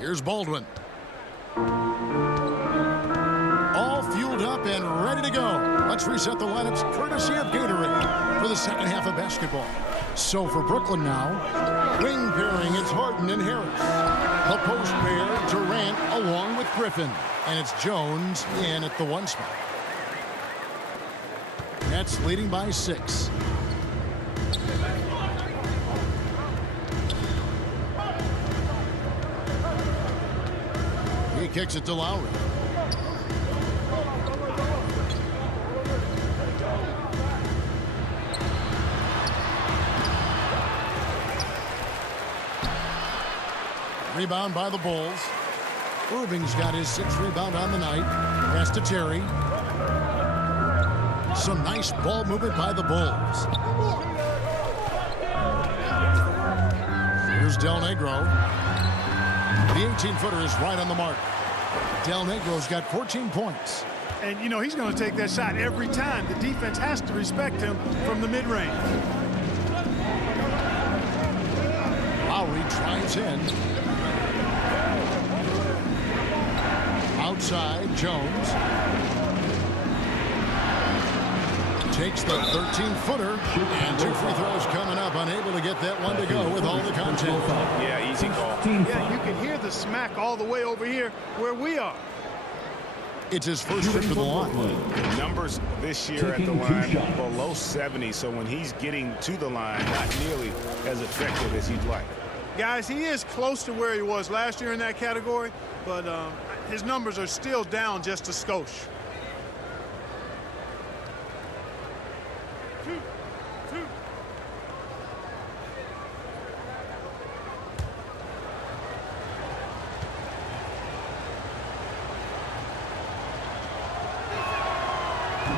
Here's Baldwin. All fueled up and ready to go. Let's reset the lineups courtesy of Gatorade for the second half of basketball. So for Brooklyn now, wing pairing, it's Harden and Harris. The post pair, Durant along with Griffin. And it's Jones in at the 1 spot. Nets leading by 6. He kicks it to Lowry. Rebound by the Bulls. Irving's got his 6th rebound on the night. Pass to Terry. Some nice ball movement by the Bulls. Here's Del Negro. The 18-footer is right on the mark. Del Negro's got 14 points. And, you know, he's going to take that shot every time. The defense has to respect him from the mid-range. Lowry drives in. Outside, Jones. Takes the 13-footer. And 2 free throws coming up. Unable to get that one to go with all the contact. Yeah, easy call. Yeah, you can hear the smack all the way over here where we are. It's his first trip to the line. Numbers this year at the line below 70, so when he's getting to the line, not nearly as effective as he'd like. Guys, he is close to where he was last year in that category, but his numbers are still down just a skosh.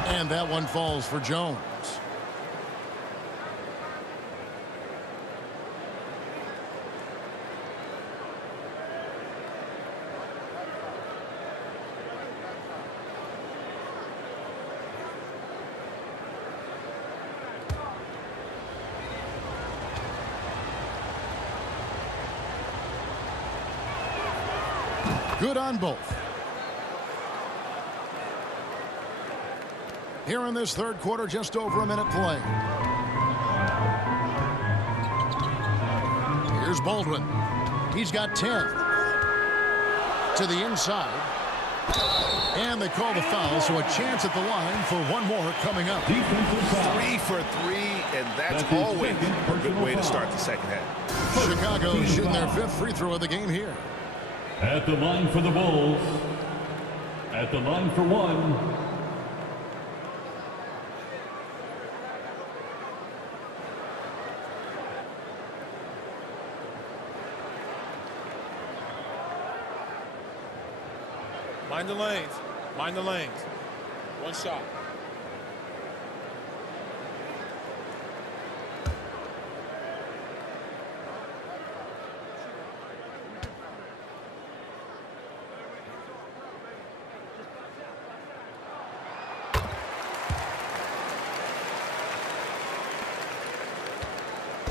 And that one falls for Jones. Good on both. Here in this third quarter, just over a minute play. Here's Baldwin. He's got 10. To the inside. And they call the foul, so a chance at the line for one more coming up. 3 for 3, and that's always a good way to start the second half. Chicago shooting their 5th free throw of the game here. At the line for the Bulls. At the line for 1. Mind the lanes. Mind the lanes. One shot.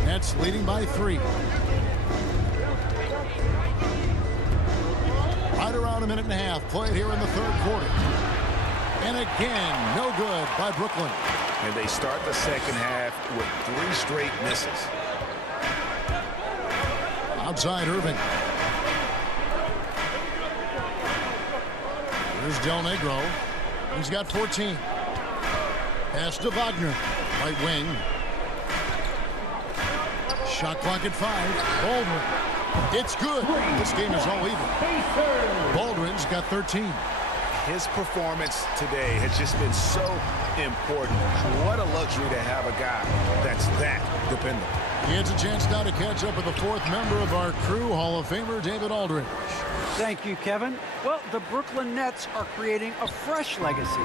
Nets leading by 3. Right around a minute and a half played here in the third quarter. And again, no good by Brooklyn. And they start the second half with 3 straight misses. Outside Irving. Here's Del Negro. He's got 14. Pass to Wagner. Right wing. Shot clock at 5. Baldwin. It's good. This game is all even. Baldwin's got 13. His performance today has just been so important. What a luxury to have a guy that's that dependable. He has a chance now to catch up with the 4th member of our crew, Hall of Famer David Aldridge. Thank you, Kevin. Well, the Brooklyn Nets are creating a fresh legacy.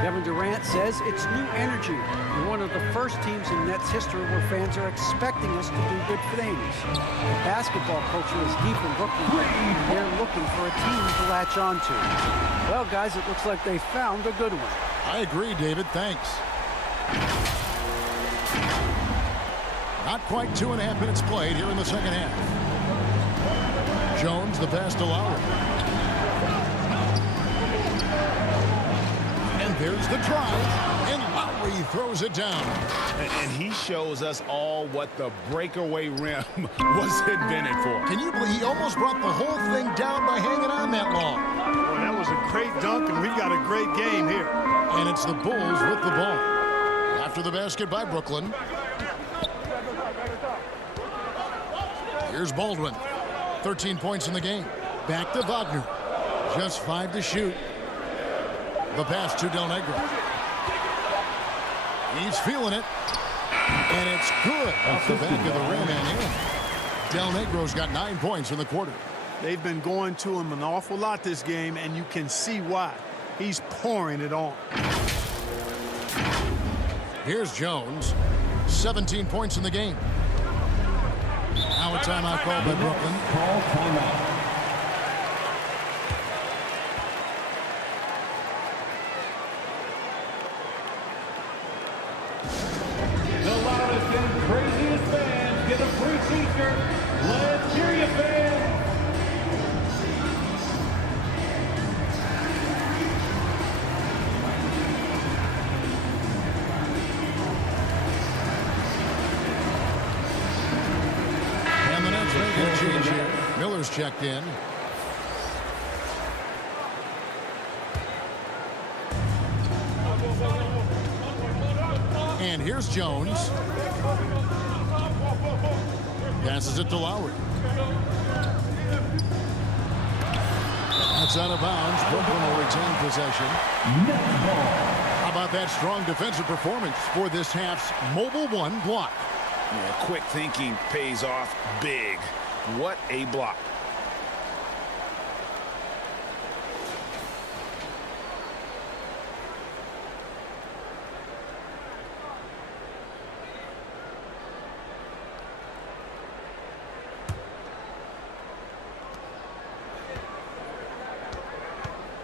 Kevin Durant says it's new energy. We're one of the first teams in Nets history where fans are expecting us to do good things. The basketball culture is deep in Brooklyn. They're looking for a team to latch on to. Well, guys, it looks like they found a good one. I agree, David. Thanks. Not quite 2.5 minutes played here in the second half. Jones, the pass to Lowry. And there's the drive. And Lowry throws it down. And he shows us all what the breakaway rim was invented for. Can you believe he almost brought the whole thing down by hanging on that long? Boy, that was a great dunk, and we got a great game here. And it's the Bulls with the ball. After the basket by Brooklyn. Here's Baldwin. 13 points in the game. Back to Wagner. Just 5 to shoot. The pass to Del Negro. He's feeling it. And it's good off the back of the rim and in. Del Negro's got 9 points in the quarter. They've been going to him an awful lot this game, and you can see why. He's pouring it on. Here's Jones. 17 points in the game. Now a timeout called by Brooklyn. Call timeout. The loudest and craziest fans get a free t-shirt. Let's hear you, fans. And the Nets making a change here. Miller's checked in. And here's Jones. Passes it to Lowry. That's out of bounds. Brooklyn will retain possession. How about that strong defensive performance for this half's Mobile One block? Yeah, quick thinking pays off big. What a block.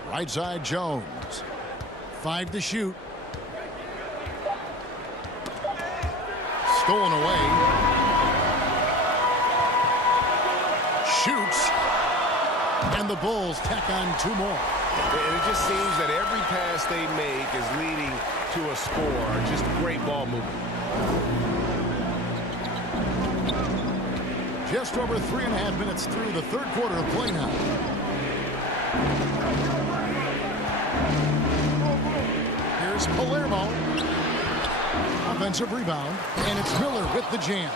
Right side Jones. 5 to shoot. Stolen away. Shoots. And the Bulls tack on 2 more. It just seems that every pass they make is leading to a score. Just great ball movement. Just over 3.5 minutes through the third quarter of play now. Here's Palermo. Offensive rebound. And it's Miller with the jam.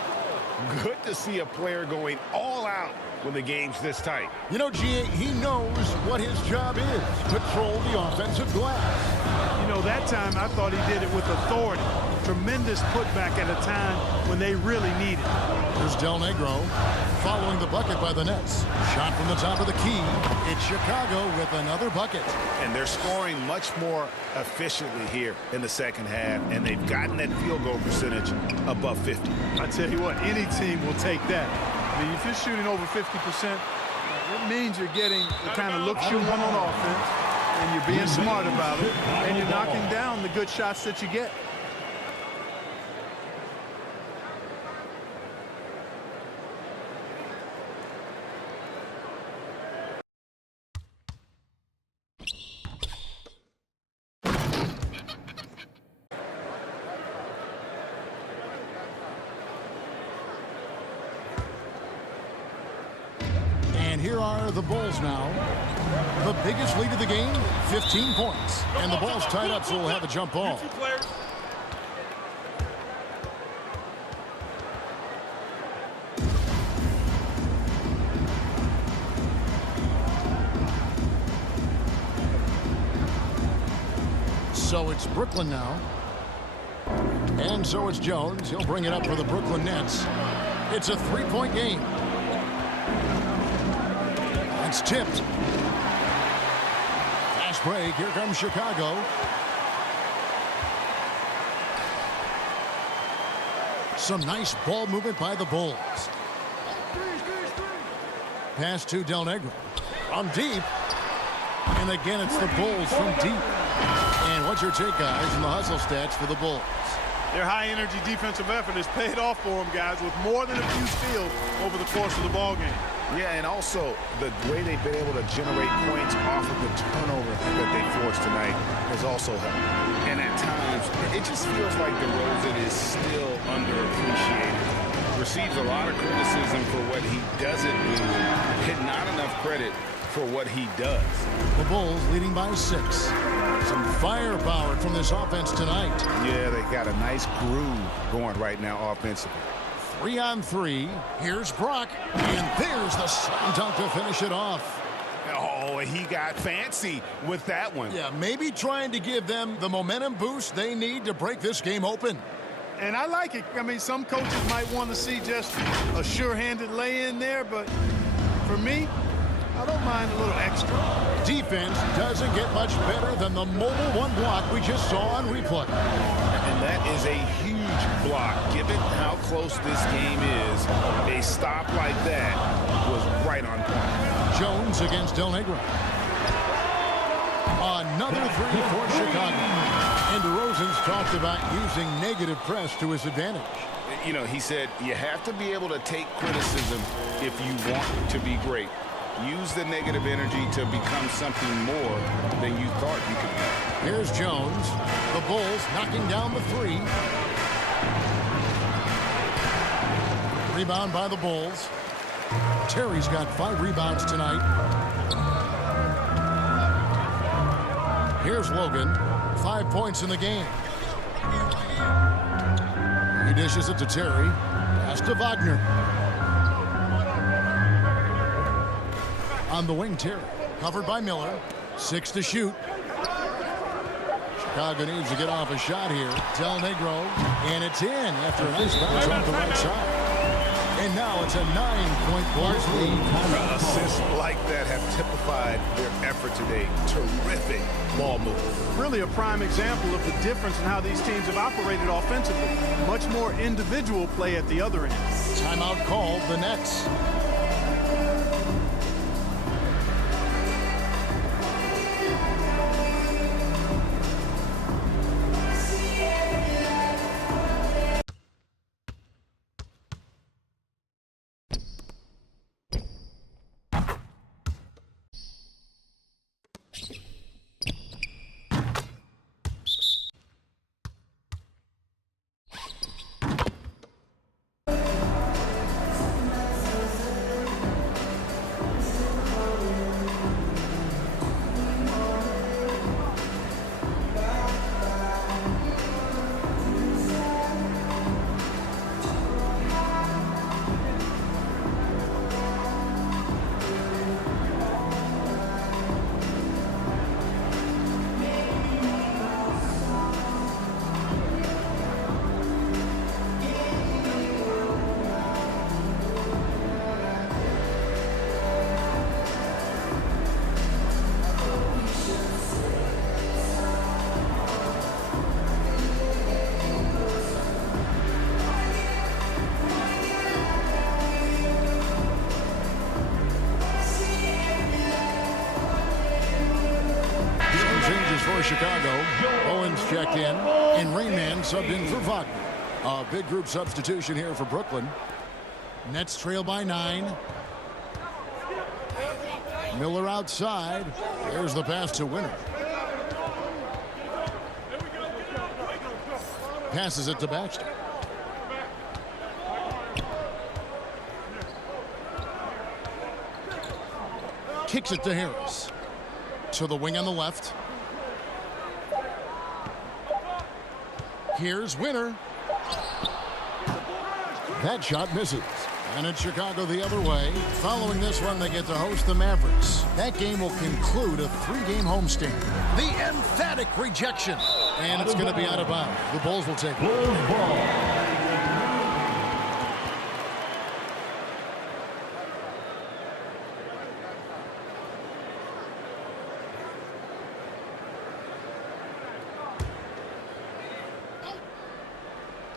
Good to see a player going all out when the game's this tight. You know, G.A., he knows what his job is. Patrol the offensive glass. You know, that time I thought he did it with authority. Tremendous putback at a time when they really need it. Here's Del Negro following the bucket by the Nets. Shot from the top of the key. It's Chicago with another bucket. And they're scoring much more efficiently here in the second half, and they've gotten that field goal percentage above 50. I tell you what, any team will take that. I mean, if you're shooting over 50%, it means you're getting the kind of looks you want on offense, and you're being smart about it, and you're knocking down the good shots that you get. Here are the Bulls now. The biggest lead of the game, 15 points. And the ball's tied up, so we'll have a jump ball. So it's Brooklyn now. And so it's Jones. He'll bring it up for the Brooklyn Nets. It's a 3-point game. It's tipped. Fast break. Here comes Chicago. Some nice ball movement by the Bulls. Pass to Del Negro. On deep. And again, it's the Bulls from deep. And what's your take, guys, on the hustle stats for the Bulls? Their high-energy defensive effort has paid off for them, guys, with more than a few steals over the course of the ballgame. Yeah, and also the way they've been able to generate points off of the turnover that they forced tonight has also helped. And at times, it just feels like DeRozan is still underappreciated. Receives a lot of criticism for what he doesn't do, and not enough credit for what he does. The Bulls leading by 6. Some firepower from this offense tonight. Yeah, they got a nice groove going right now offensively. 3 on 3. Here's Brock. And there's the slam dunk to finish it off. Oh, he got fancy with that one. Yeah, maybe trying to give them the momentum boost they need to break this game open. And I like it. I mean, some coaches might want to see just a sure-handed lay-in there, but for me, I don't mind a little extra. Defense doesn't get much better than the mobile one block we just saw on replay. And that is a huge block. Given how close this game is, a stop like that was right on point. Jones against Del Negro. Another 3 for Chicago. And DeRozan's talked about using negative press to his advantage. You know, he said you have to be able to take criticism if you want to be great. Use the negative energy to become something more than you thought you could be. Here's Jones. The Bulls knocking down the 3. Rebound by the Bulls. Terry's got 5 rebounds tonight. Here's Logan. 5 points in the game. He dishes it to Terry. Pass to Wagner. On the wing, Terry. Covered by Miller. 6 to shoot. Chicago needs to get off a shot here. Del Negro. And it's in after a nice bounce off the right side. And now it's a 9-point Bulls lead. Assists like that have typified their effort today. Terrific ball movement. Really a prime example of the difference in how these teams have operated offensively. Much more individual play at the other end. Timeout called the Nets. For Chicago, Owens checked in, and Rainman subbed in for Wagner. A big group substitution here for Brooklyn. Nets trail by 9. Miller outside. There's the pass to Winner. Passes it to Baxter. Kicks it to Harris. To the wing on the left. Here's Winner. That shot misses. And it's Chicago the other way. Following this one, they get to host the Mavericks. That game will conclude a 3-game homestand. The emphatic rejection. And it's going to be out of bounds. The Bulls will take it.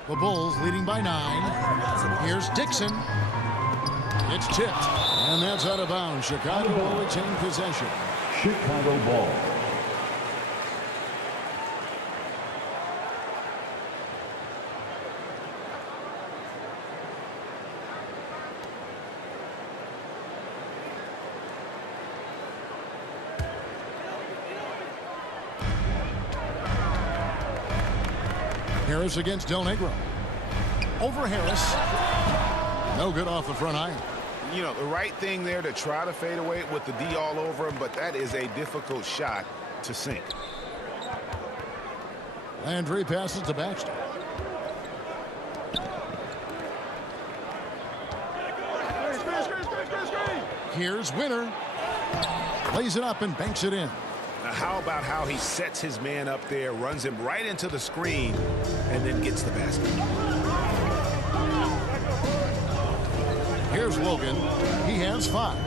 The Bulls leading by 9. Here's Dixon. It's tipped. And that's out of bounds. Chicago will retain possession. Chicago ball. Harris against Del Negro. Over Harris. No good off the front iron. You know, the right thing there to try to fade away with the D all over him, but that is a difficult shot to sink. Landry passes to Baxter. Here's Winter. Lays it up and banks it in. Now, how about how he sets his man up there, runs him right into the screen, and then gets the basket. Here's Logan. He has 5.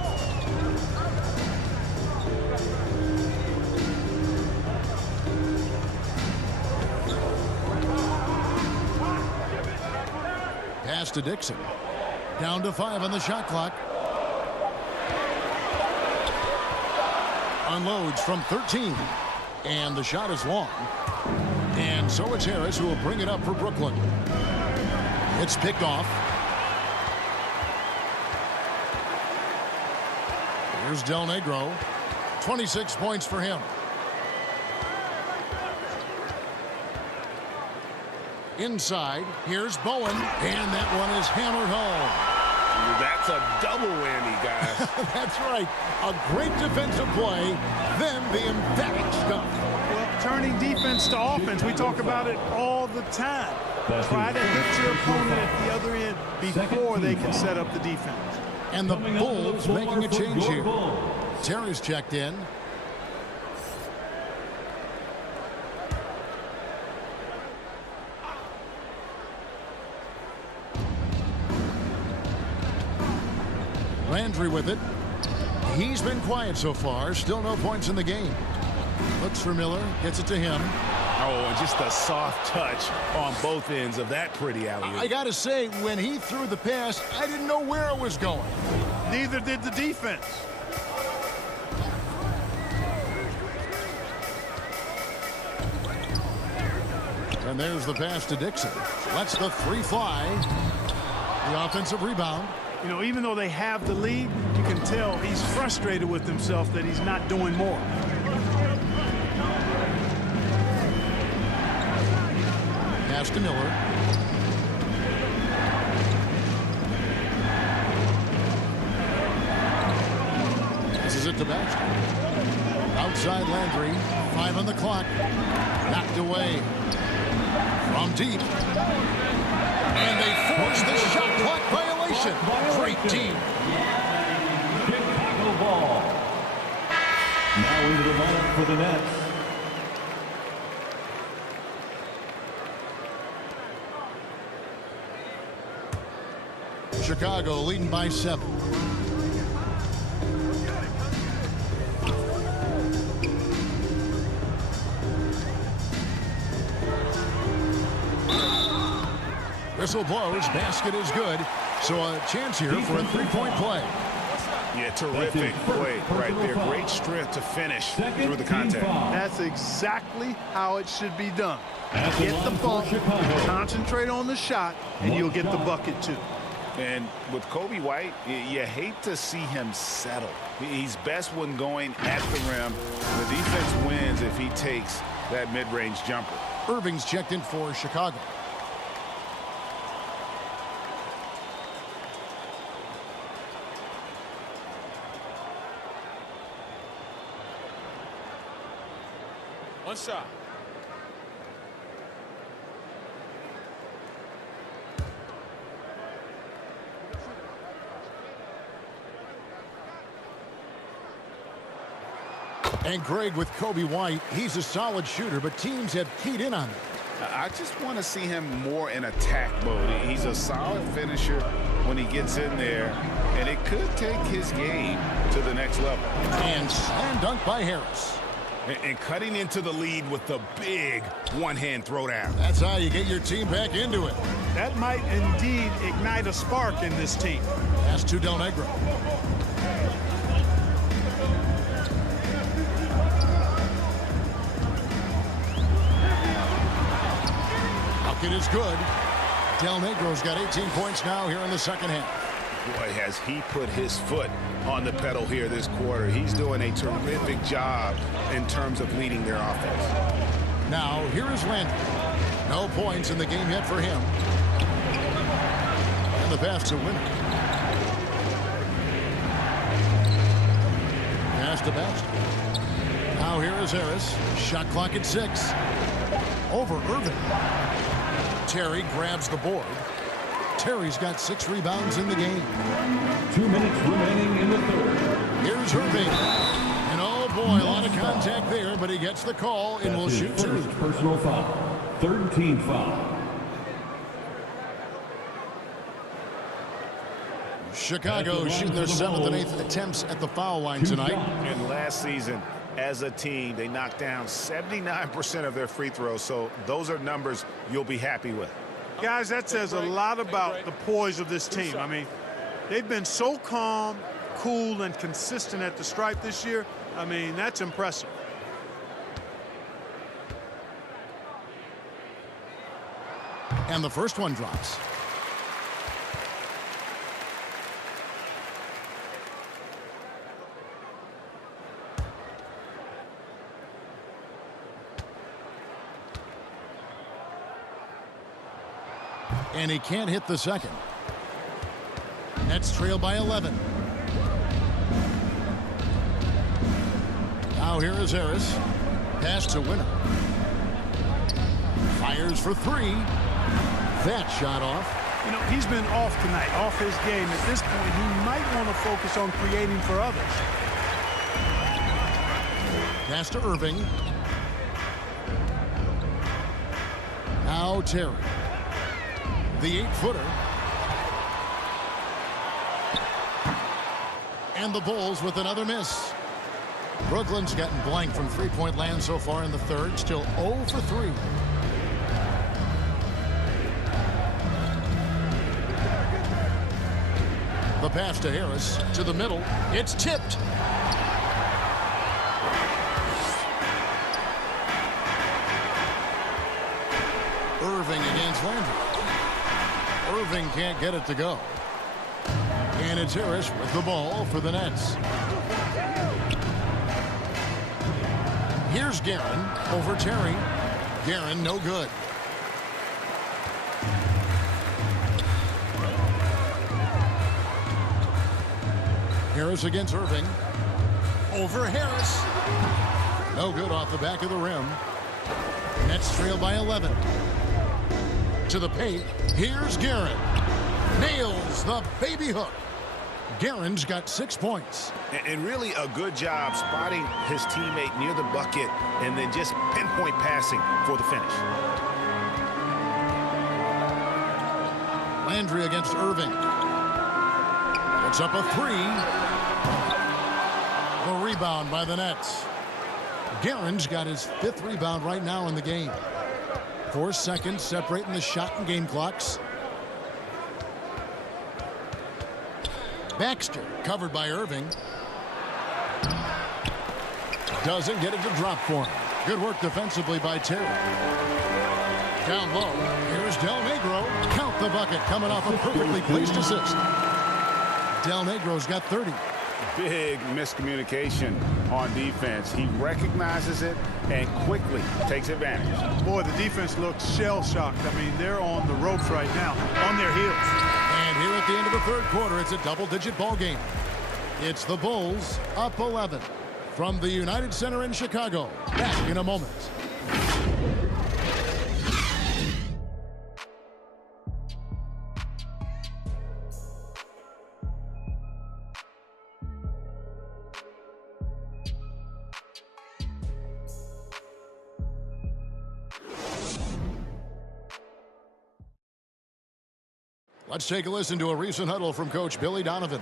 Pass to Dixon. Down to 5 on the shot clock. Unloads from 13. And the shot is long. And so it's Harris who will bring it up for Brooklyn. It's picked off. Here's Del Negro. 26 points for him. Inside, here's Bowen, and that one is hammered home. That's a double whammy, guys. That's right. A great defensive play, then the emphatic stuff. Well, turning defense to offense, we talk about it all the time. Try to hit your opponent at the other end before they can set up the defense. And the Bulls making a change here. Terry's checked in. Landry with it. He's been quiet so far. Still no points in the game. Looks for Miller. Gets it to him. Oh, and just a soft touch on both ends of that pretty alley-oop. I got to say, when he threw the pass, I didn't know where it was going. Neither did the defense. And there's the pass to Dixon. Lets the 3 fly. The offensive rebound. You know, even though they have the lead, you can tell he's frustrated with himself that he's not doing more. Pass to Miller. Passes it to Baxter. Outside Landry. 5 on the clock. Knocked away. From deep. And they force the shot clock violation. Great team. Chicago ball. Now into the lineup for the Nets. Chicago leading by 7. Whistle blows. Basket is good. So a chance here for a 3-point play. Yeah, terrific play right there. Great strength to finish through the contact. That's exactly how it should be done. Get the bump, concentrate on the shot, and you'll get the bucket too. And with Coby White, you hate to see him settle. He's best when going at the rim. The defense wins if he takes that mid-range jumper. Irving's checked in for Chicago. One shot. And Greg with Coby White. He's a solid shooter, but teams have keyed in on him. I just want to see him more in attack mode. He's a solid finisher when he gets in there, and it could take his game to the next level. And slam dunk by Harris. And cutting into the lead with the big one-hand throwdown. That's how you get your team back into it. That might indeed ignite a spark in this team. Pass to Del Negro. Bucket is good. Del Negro's got 18 points now here in the second half. Boy, has he put his foot on the pedal here this quarter. He's doing a terrific job in terms of leading their offense. Now, here is Landry. No points in the game yet for him. And the pass to Winner. Pass to Baxter. Now here is Harris. Shot clock at 6. Over Irving. Terry grabs the board. Terry's got 6 rebounds in the game. 2 minutes remaining in the third. Here's Irving. And oh boy, a lot of contact there, but he gets the call and will shoot 2. First personal foul. Third team foul. Chicago shooting their 7th and 8th attempts at the foul line tonight. And last season, as a team, they knocked down 79% of their free throws, so those are numbers you'll be happy with. Guys, that says a lot about the poise of this team. I mean, they've been so calm, cool, and consistent at the stripe this year. I mean, that's impressive. And the first one drops. And he can't hit the second. Nets trail by 11. Now here is Harris. Pass to Winner. Fires for 3. That shot off. You know, he's been off tonight, off his game. At this point, he might want to focus on creating for others. Pass to Irving. Now Terry. The 8-footer. And the Bulls with another miss. Brooklyn's gotten blank from three-point land so far in the third. Still 0 for 3. The pass to Harris to the middle. It's tipped. Irving against Landry. Irving can't get it to go. And it's Harris with the ball for the Nets. Here's Guerin over Terry. Guerin no good. Harris against Irving. Over Harris. No good off the back of the rim. Nets trail by 11. To the paint. Here's Guerin. Nails the baby hook. Guerin's got 6 points. And really a good job spotting his teammate near the bucket and then just pinpoint passing for the finish. Landry against Irving. It's up a 3. The rebound by the Nets. Guerin's got his 5th rebound right now in the game. 4 seconds separating the shot and game clocks. Baxter covered by Irving. Doesn't get it to drop for him. Good work defensively by Terry. Down low. Here's Del Negro. Count the bucket coming off a perfectly placed assist. Del Negro's got 30. Big miscommunication on defense. He recognizes it and quickly takes advantage. Boy, the defense looks shell-shocked. I mean, they're on the ropes right now, on their heels. And here at the end of the third quarter, it's a double-digit ball game. It's the Bulls up 11 from the United Center in Chicago. Back in a moment. Let's take a listen to a recent huddle from Coach Billy Donovan.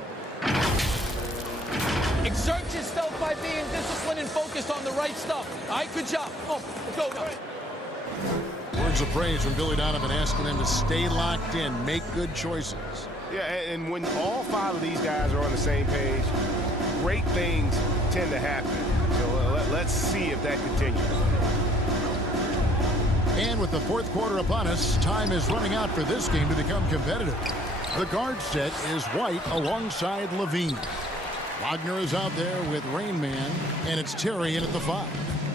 Exert yourself by being disciplined and focused on the right stuff. All right, good job. Oh, let's go. Words of praise from Billy Donovan asking them to stay locked in, make good choices. Yeah, and when all 5 of these guys are on the same page, great things tend to happen. So let's see if that continues. And with the fourth quarter upon us, time is running out for this game to become competitive. The guard set is White alongside Levine. Wagner is out there with Rain Man, and it's Terry in at the 5.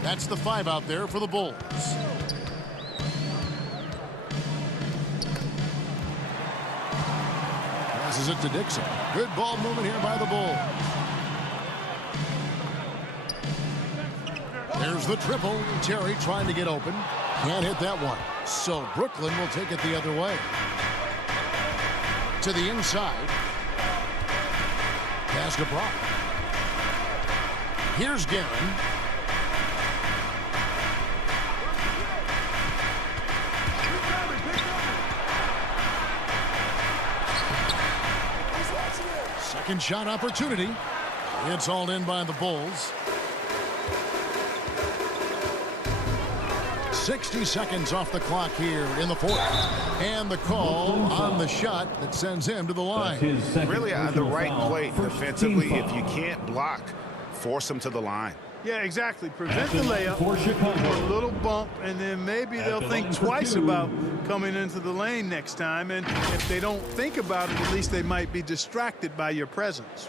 That's the 5 out there for the Bulls. Passes it to Dixon. Good ball movement here by the Bulls. There's the triple. Terry trying to get open. Can't hit that one. So Brooklyn will take it the other way. To the inside. Pass to Brock. Here's Guerin. Second shot opportunity. It's hauled in by the Bulls. 60 seconds off the clock here in the fourth. And the call on the shot that sends him to the line. Really the right play defensively. If you can't block, force him to the line. Yeah, exactly. Prevent the layup, a little bump, and then maybe they'll think twice about coming into the lane next time. And if they don't think about it, at least they might be distracted by your presence.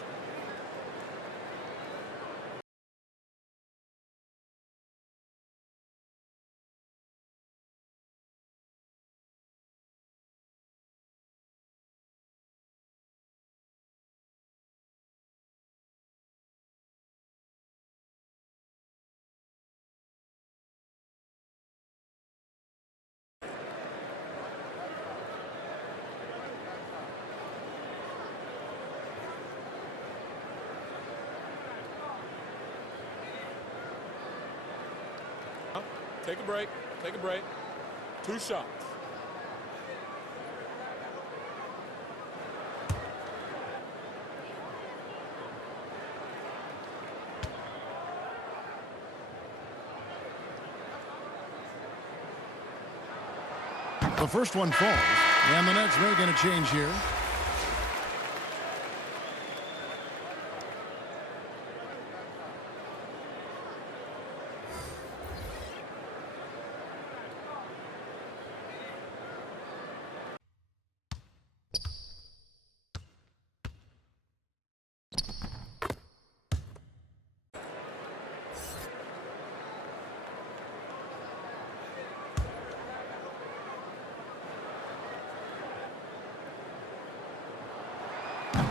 Take a break. Take a break. 2 shots. The first one falls, and the Nets making a change here.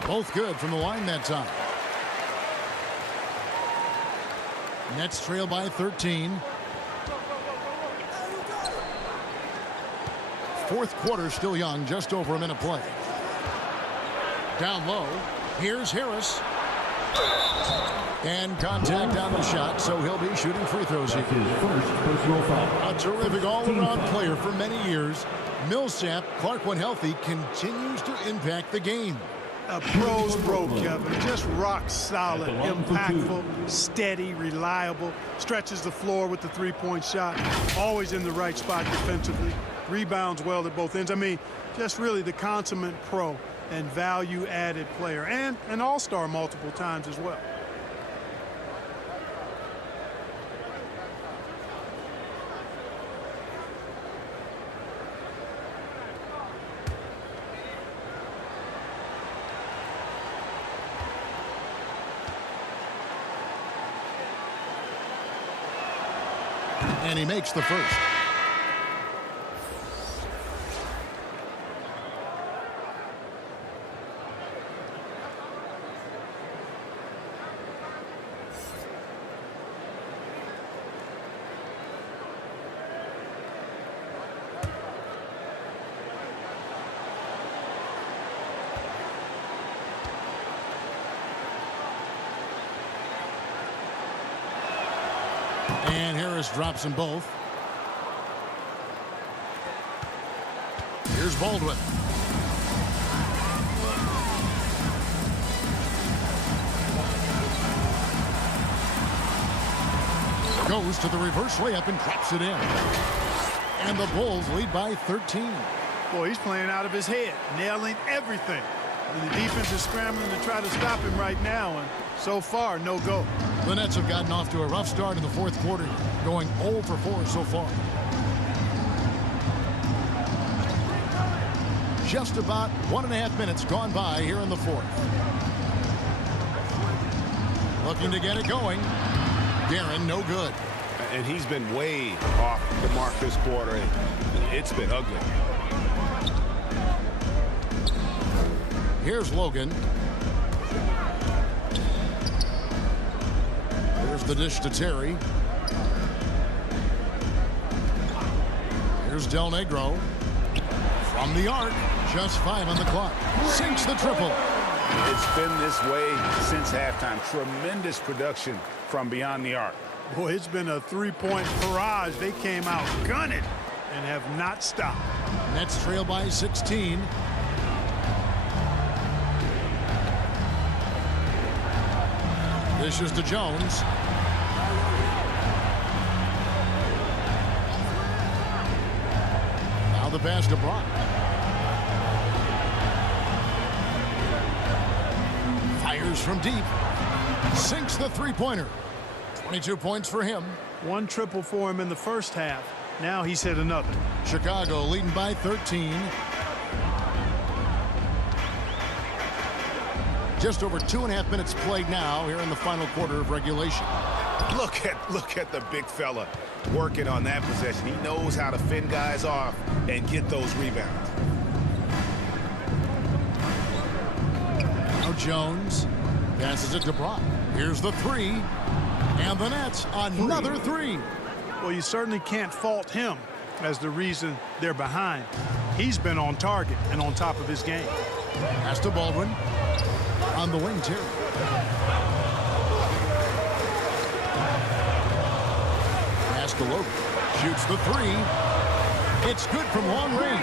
Both good from the line that time. Nets trail by 13. Fourth quarter still young, just over a minute play. Down low, here's Harris. And contact on the shot, so he'll be shooting free throws here. A terrific all-around player for many years. Millsap, Clark when healthy, continues to impact the game. A pro's pro, Kevin. Just rock solid, impactful, steady, reliable. Stretches the floor with the three-point shot. Always in the right spot defensively. Rebounds well at both ends. I mean, just really the consummate pro and value-added player. And an all-star multiple times as well. And he makes the first. And Harris drops them both. Here's Baldwin. Goes to the reverse layup and drops it in. And the Bulls lead by 13. Boy, he's playing out of his head, nailing everything. And the defense is scrambling to try to stop him right now, and so far, no go. The Nets have gotten off to a rough start in the fourth quarter, going 0 for 4 so far. Just about 1.5 minutes gone by here in the fourth. Looking to get it going. Guerin, no good. And he's been way off the mark this quarter. It's been ugly. Here's Logan. Here's the dish to Terry. Here's Del Negro. From the arc, just 5 on the clock. Sinks the triple. It's been this way since halftime. Tremendous production from beyond the arc. Boy, it's been a three-point barrage. They came out gunning and have not stopped. Nets trail by 16. Dishes to Jones. Now the pass to Brock. Fires from deep. Sinks the three-pointer. 22 points for him. One triple for him in the first half. Now he's hit another. Chicago leading by 13. Just over 2.5 minutes played now here in the final quarter of regulation. Look at the big fella working on that possession. He knows how to fend guys off and get those rebounds. Now Jones passes it to Brock. Here's the three. And the Nets, another three. Well, you certainly can't fault him as the reason they're behind. He's been on target and on top of his game. Pass to Baldwin. On the wing, too. Pass to Logan. Shoots the three. It's good from long range.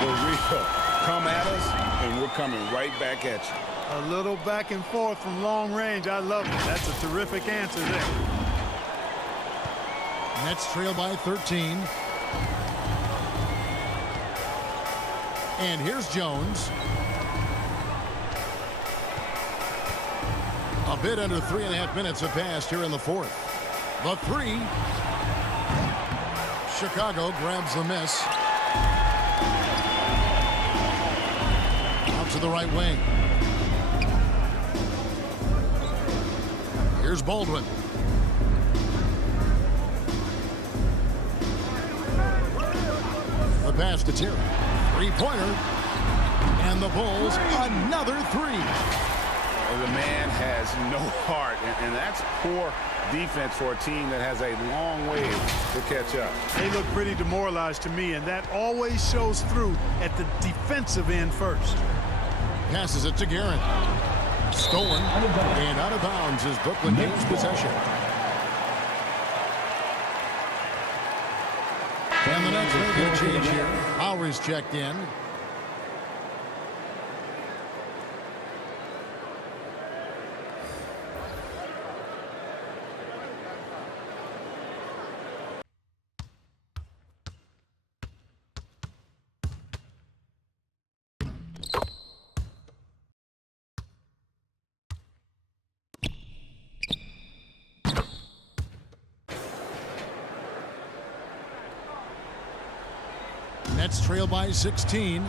Well, come at us, and we're coming right back at you. A little back and forth from long range. I love it. That's a terrific answer there. Nets trail by 13. And here's Jones. A bit under 3.5 minutes have passed here in the fourth. The three. Chicago grabs the miss. Out to the right wing. Here's Baldwin. The pass to Terry. Three-pointer. And the Bulls, another three. The man has no heart, and that's poor defense for a team that has a long way to catch up. They look pretty demoralized to me, and that always shows through at the defensive end first. Passes it to Guerin. Stolen and out of bounds as Brooklyn gains possession. And the Nets make a change here. Lowry's checked in. Nets trail by 16.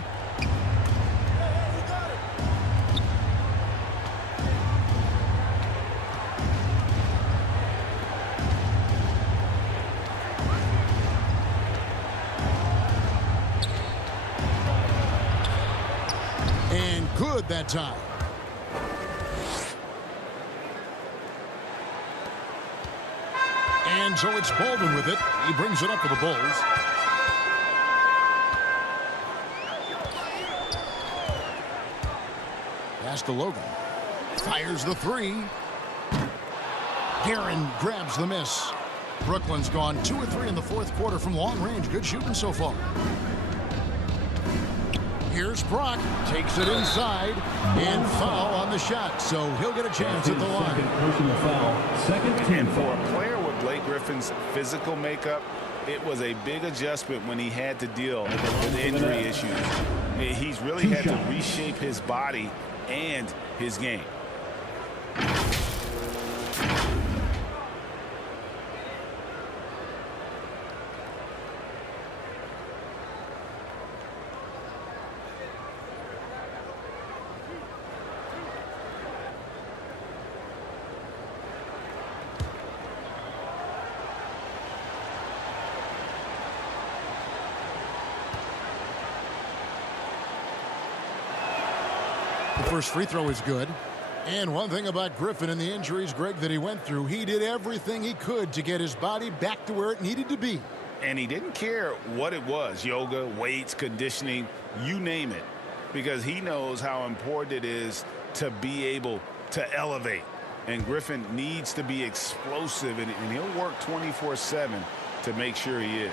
And good that time. And so it's Baldwin with it. He brings it up for the Bulls. Pass to Logan. Fires the three. Guerin grabs the miss. Brooklyn's gone 2 or 3 in the fourth quarter from long range. Good shooting so far. Here's Brock. Takes it inside. And foul on the shot. So he'll get a chance at the line. Personal foul. Second And for a player with Blake Griffin's physical makeup, it was a big adjustment when he had to deal with injury issues. He's really had to reshape his body and his game. first free throw is good. And one thing about Griffin and the injuries, Greg, that he went through, he did everything he could to get his body back to where it needed to be. And he didn't care what it was, yoga, weights, conditioning, you name it, because he knows how important it is to be able to elevate. And Griffin needs to be explosive, and he'll work 24/7 to make sure he is.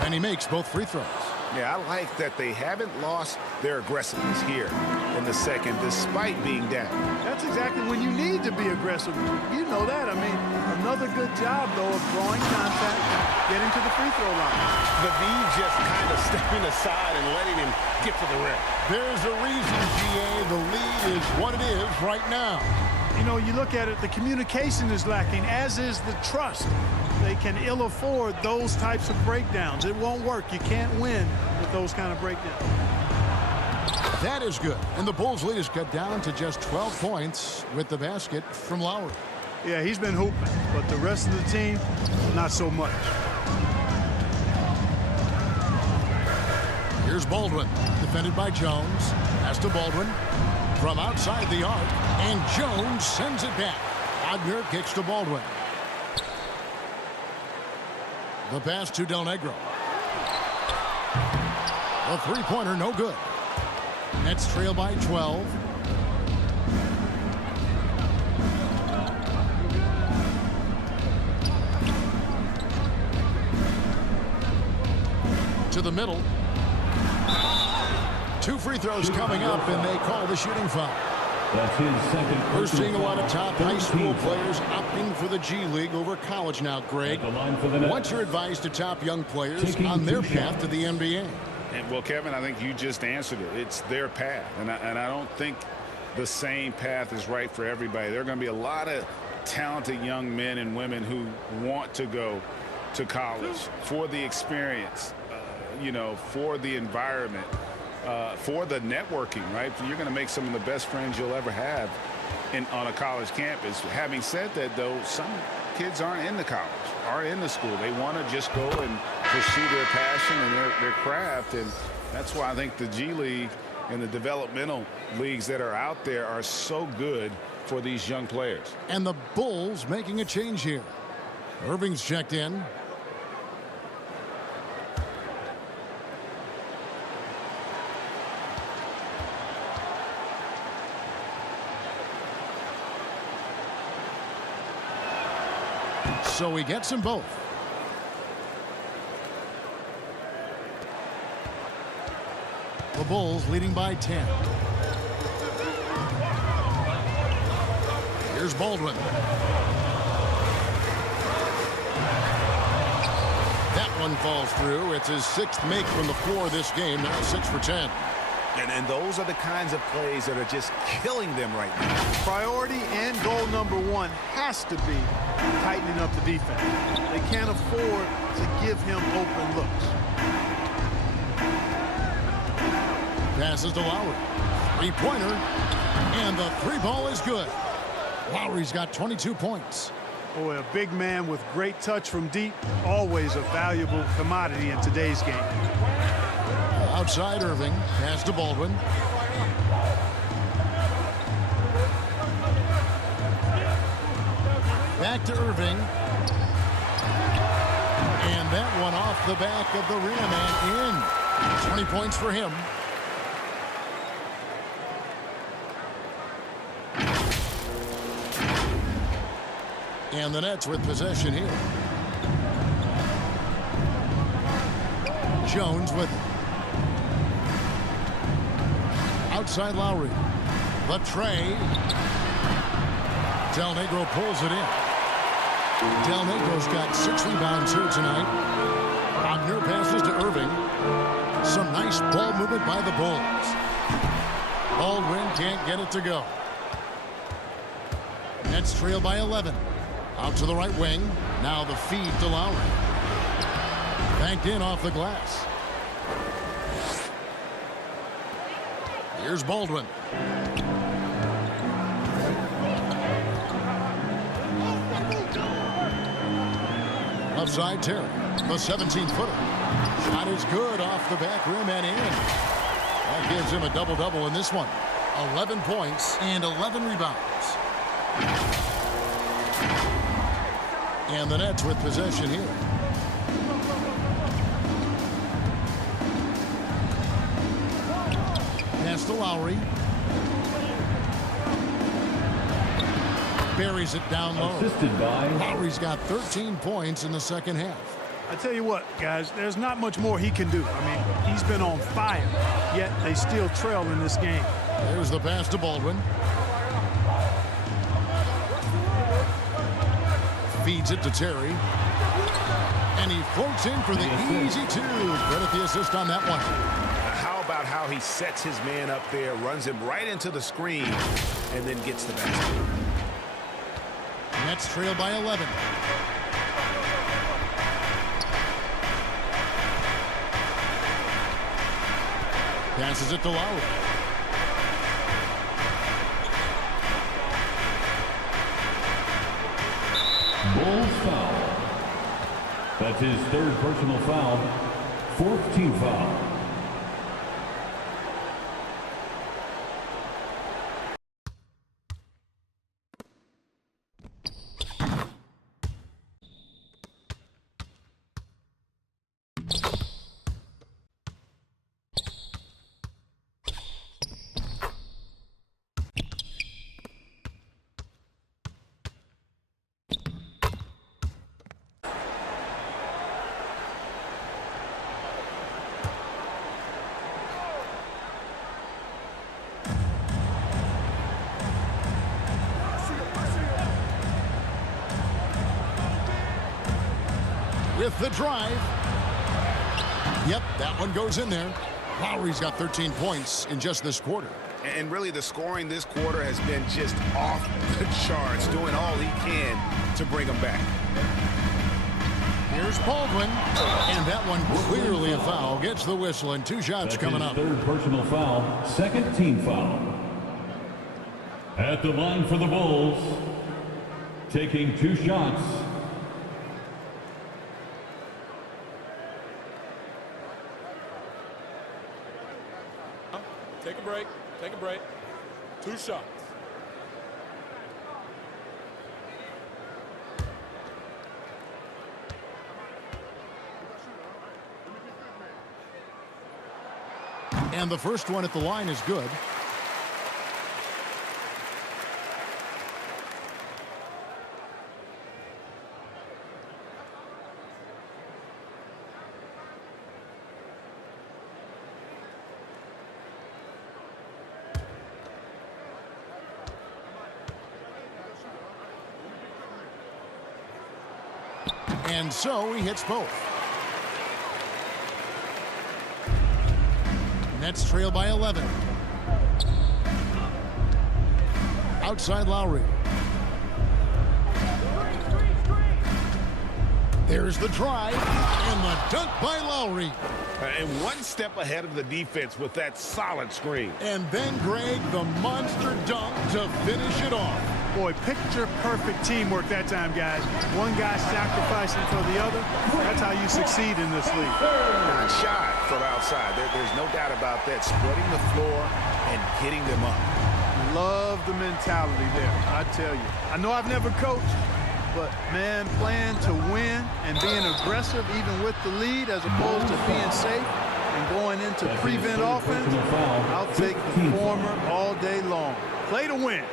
And he makes both free throws. Yeah, I like that they haven't lost their aggressiveness here in the second, despite being down. That's exactly when you need to be aggressive. You know that. I mean, another good job, though, of drawing contact and getting to the free throw line. The V just kind of stepping aside and letting him get to the rim. There's a reason, GA, the lead is what it is right now. You know, you look at it, the communication is lacking, as is the trust. They can ill afford those types of breakdowns. It won't work. You can't win with those kind of breakdowns. That is good. And the Bulls' lead is cut down to just 12 points with the basket from Lowry. Yeah, he's been hooping, but the rest of the team, not so much. Here's Baldwin, defended by Jones. Pass to Baldwin from outside the arc, and Jones sends it back. Wagner kicks to Baldwin. The pass to Del Negro. The three-pointer, no good. Nets trail by 12. To the middle. Two free throws coming up, and they call the shooting foul. That's his second. We're seeing a lot of top high school players opting for the G League over college now, Greg. What's your advice to top young players on their path to the NBA? And, well, Kevin, I think you just answered it. It's their path, and I don't think the same path is right for everybody. There are going to be a lot of talented young men and women who want to go to college for the experience, you know, for the environment. For the networking, right? You're going to make some of the best friends you'll ever have on a college campus. Having said that, though, some kids aren't in the college, aren't in the school. They want to just go and pursue their passion and their craft, and that's why I think the G League and the developmental leagues that are out there are so good for these young players. And the Bulls making a change here. Irving's checked in. So he gets them both. The Bulls leading by 10. Here's Baldwin. That one falls through. It's his sixth make from the floor this game. Now 6 for 10. And those are the kinds of plays that are just killing them right now. Priority and goal number one has to be tightening up the defense. They can't afford to give him open looks. Passes to Lowry. Three-pointer. And the three ball is good. Lowry's got 22 points. Boy, a big man with great touch from deep, always a valuable commodity in today's game. Outside Irving. Pass to Baldwin. Back to Irving. And that one off the back of the rim and in. 20 points for him. And the Nets with possession here. Jones with it. Outside Lowry. The tray. Del Negro pulls it in. Del Negro's got 6 rebounds here tonight. Wagner passes to Irving. Some nice ball movement by the Bulls. Baldwin can't get it to go. Nets trail by 11. Out to the right wing. Now the feed to Lowry. Banked in off the glass. Here's Baldwin. Outside Terry, the 17-footer. Shot is good off the back rim and in. That gives him a double-double in this one. 11 points and 11 rebounds. And the Nets with possession here. Pass to Lowry. Buries it down low. Assisted by Lowry's got 13 points in the second half. I tell you what, guys, there's not much more he can do. I mean, he's been on fire, yet they still trail in this game. There's the pass to Baldwin. Feeds it to Terry. And he floats in for the easy two. Credit the assist on that one. How about how he sets his man up there, runs him right into the screen, and then gets the basket. Nets trail by 11. Passes it to Lowry. Bulls foul. That's his third personal foul. Fourth team foul. With the drive. Yep, that one goes in there. Lowry's got 13 points in just this quarter. And really, the scoring this quarter has been just off the charts, doing all he can to bring them back. Here's Baldwin. And that one clearly a foul. Gets the whistle, and 2 shots coming up. Third personal foul. Second team foul. At the line for the Bulls. Taking 2 shots. Take a break. Take a break. 2 shots. And the first one at the line is good. And so he hits both. Nets trail by 11. Outside Lowry. There's the drive and the dunk by Lowry. And one step ahead of the defense with that solid screen. And then Greg, the monster dunk to finish it off. Boy, picture-perfect teamwork that time, guys. One guy sacrificing for the other. That's how you succeed in this league. Not shy from outside. There's no doubt about that. Spreading the floor and getting them up. Love the mentality there, I tell you. I know I've never coached, but, man, playing to win and being aggressive even with the lead as opposed to being safe and going into prevent offense, I'll take the former all day long. Play to win.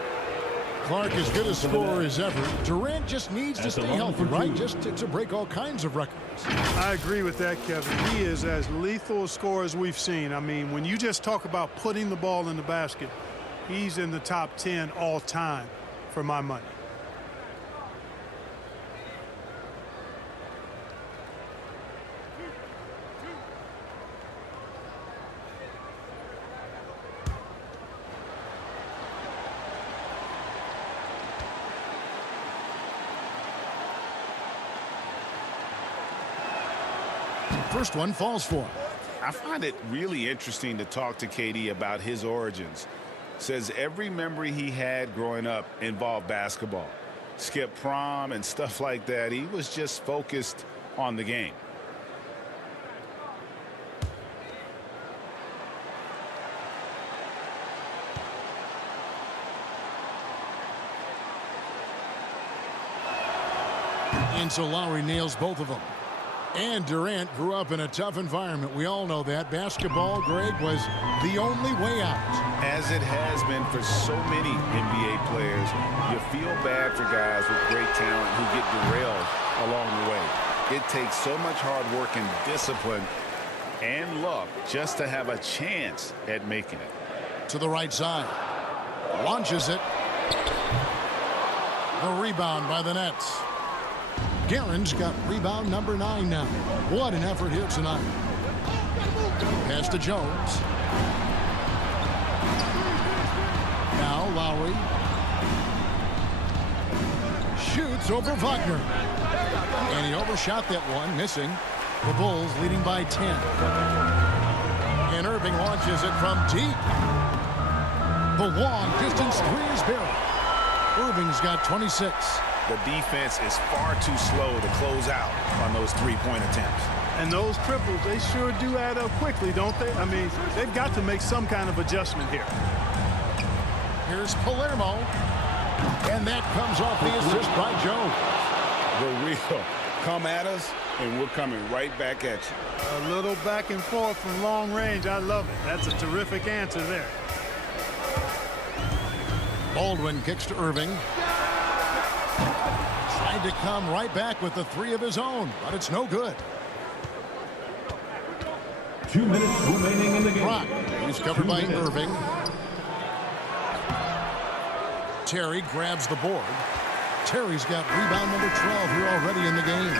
Clark as good a scorer as ever. Durant just needs to stay healthy, right? Just to break all kinds of records. I agree with that, Kevin. He is as lethal a scorer as we've seen. I mean, when you just talk about putting the ball in the basket, he's in the top 10 all time for my money. First one falls for him. I find it really interesting to talk to KD about his origins. Says every memory he had growing up involved basketball. Skip prom and stuff like that. He was just focused on the game. And so Lowry nails both of them. And Durant grew up in a tough environment. We all know that. Basketball, Greg, was the only way out. As it has been for so many NBA players, you feel bad for guys with great talent who get derailed along the way. It takes so much hard work and discipline and luck just to have a chance at making it. To the right side. Launches it. The rebound by the Nets. Guerin's got rebound number 9 now. What an effort here tonight. Pass to Jones. Now Lowry. Shoots over Wagner. And he overshot that one, missing. The Bulls leading by 10. And Irving launches it from deep. The long distance three is buried. Irving's got 26. The defense is far too slow to close out on those three-point attempts. And those triples, they sure do add up quickly, don't they? I mean, they've got to make some kind of adjustment here. Here's Palermo. And that comes off the assist by Jones. The real come at us, and we're coming right back at you. A little back and forth from long range. I love it. That's a terrific answer there. Baldwin kicks to Irving. Tried to come right back with the three of his own, but it's no good. 2 minutes remaining in the game. Brock, he's covered by Irving. Terry grabs the board. Terry's got rebound number 12 here already in the game.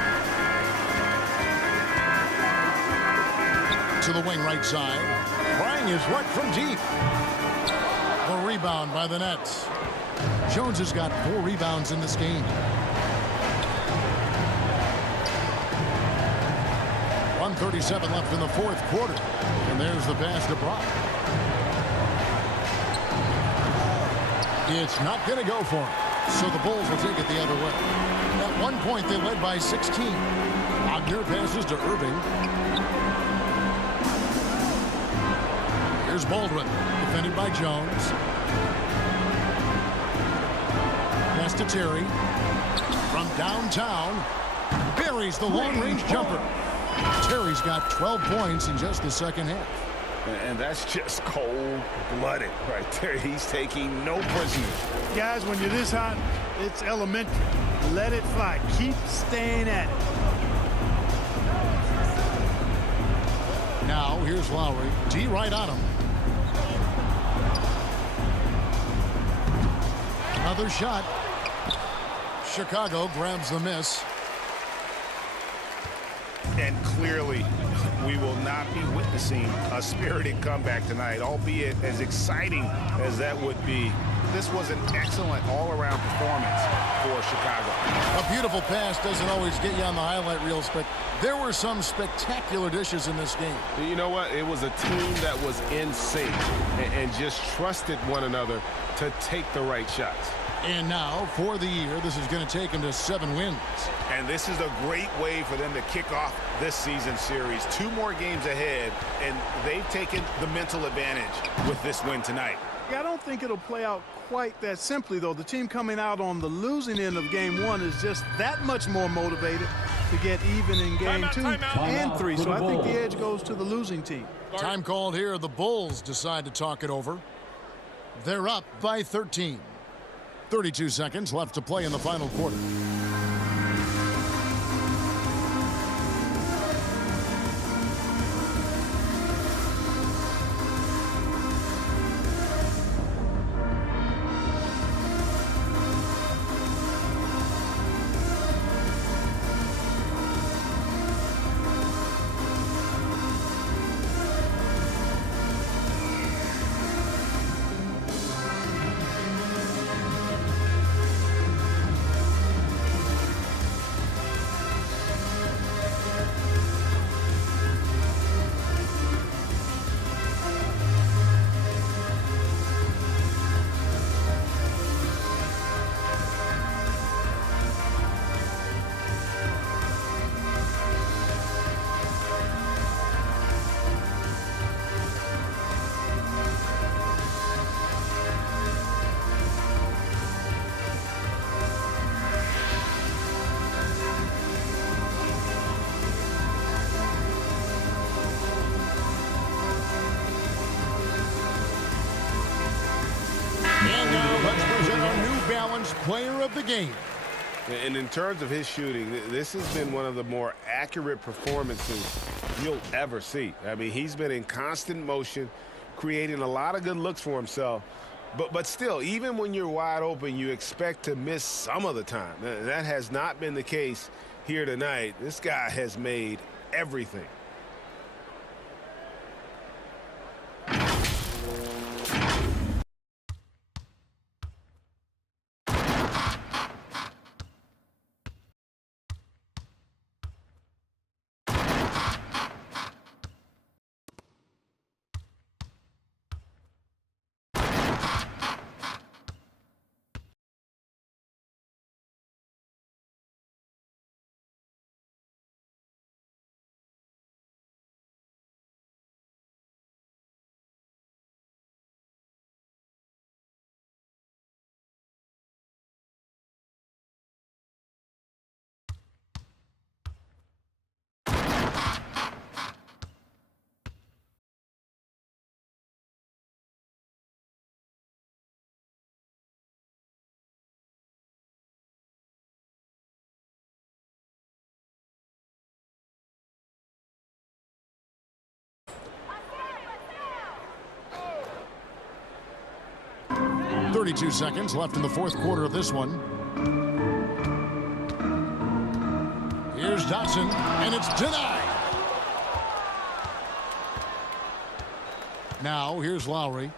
To the wing right side. Trying his luck from deep. The rebound by the Nets. Jones has got 4 rebounds in this game. 1:37 left in the fourth quarter. And there's the pass to Brock. It's not going to go for him. So the Bulls will take it the other way. At one point, they led by 16. Wagner passes to Irving. Here's Baldwin, defended by Jones. Pass to Terry. From downtown, buries the long-range jumper. Terry's got 12 points in just the second half. And that's just cold-blooded right there. He's taking no prisoners. Guys, when you're this hot, it's elementary. Let it fly. Keep staying at it. Now, here's Lowry. D right on him. Another shot. Chicago grabs the miss. And clearly, we will not be witnessing a spirited comeback tonight, albeit as exciting as that would be. This was an excellent all-around performance for Chicago. A beautiful pass doesn't always get you on the highlight reels, but there were some spectacular dishes in this game. You know what? It was a team that was in sync and just trusted one another to take the right shots. And now, for the year, this is going to take them to 7 wins. And this is a great way for them to kick off this season series. 2 more games ahead, and they've taken the mental advantage with this win tonight. Yeah, I don't think it'll play out quite that simply, though. The team coming out on the losing end of game 1 is just that much more motivated to get even in game 2 and 3. So I think the edge goes to the losing team. Time called here. The Bulls decide to talk it over. They're up by 13. 32 seconds left to play in the final quarter. balanced player of the game. And in terms of his shooting, this has been one of the more accurate performances you'll ever see. I mean, he's been in constant motion, creating a lot of good looks for himself. But still, even when you're wide open, you expect to miss some of the time. That has not been the case here tonight. This guy has made everything. .32 seconds left in the fourth quarter of this one. Here's Dotson, and it's denied. Now, here's Lowry.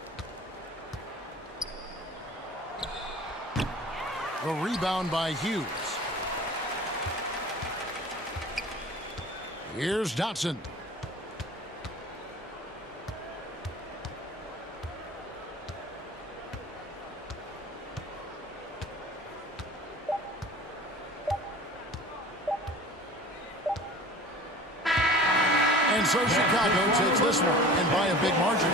The rebound by Hughes. Here's Dotson. And so Chicago takes this one, and by a big margin.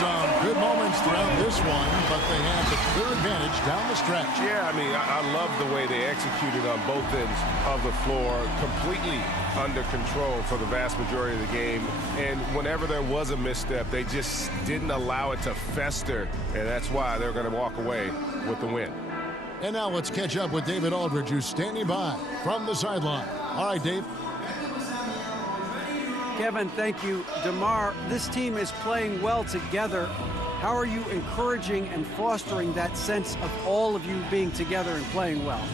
Some good moments throughout this one, but they have the clear advantage down the stretch. Yeah, I mean, I love the way they executed on both ends of the floor, completely under control for the vast majority of the game. And whenever there was a misstep, they just didn't allow it to fester, and that's why they're going to walk away with the win. And now let's catch up with David Aldridge, who's standing by from the sideline. All right, Dave. Kevin, thank you. DeMar, this team is playing well together. How are you encouraging and fostering that sense of all of you being together and playing well?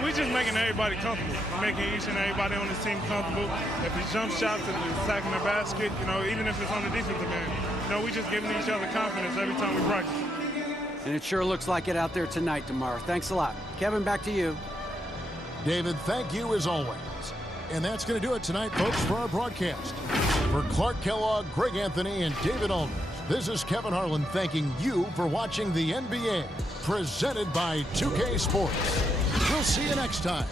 We're just making everybody comfortable. We're making each and everybody on this team comfortable. If it's jump shots, if it's attacking the basket, even if it's on the defensive end, we're just giving each other confidence every time we practice. And it sure looks like it out there tonight, DeMar. Thanks a lot. Kevin, back to you. David, thank you as always. And that's going to do it tonight, folks, for our broadcast. For Clark Kellogg, Greg Anthony, and David Aldridge, this is Kevin Harlan thanking you for watching the NBA, presented by 2K Sports. We'll see you next time.